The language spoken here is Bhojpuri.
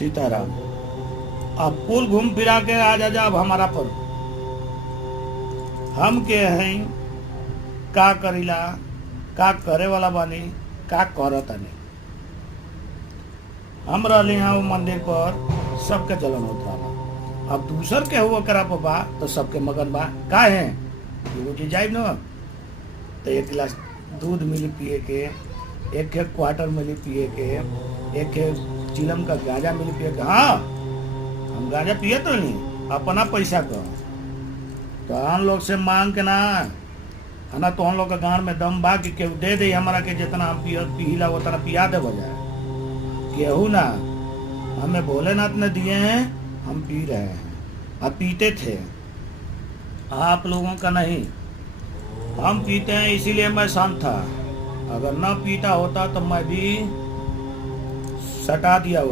सीताराम। अब पुल घूम फिरा के आ जा जा अब हमारा पर। हम के हैं, का करीला, का करे वाला बानी, का करतानी। हम रहले यहाँ वो मंदिर पर, सबके जलन होत रहा। अब दूसर के हुआ करा पर बा तो सबके मगन बा का है एगो चीज जाइब न तो 1 गिलास दूध मिली पिए के, 1 क्वार्टर मिली पिए के, 1 चिलम का गांजा मिली पिए के। हाँ, हम गांजा पिए तो नहीं अपना पैसा का, तो हम लोग से मांग के ना है ना। तो हम लोग का गांव में दम बा कि केहू दे दे हमारा के जितना हम पीला उतना पिया दे बजाय केहू ना। हमें भोलेनाथ ने दिए हैं, हम पी रहे हैं। अब पीते थे, आप लोगों का नहीं। हम पीते हैं इसीलिए मैं शांत था। अगर ना पीता होता तो मैं भी सटा दिया होता।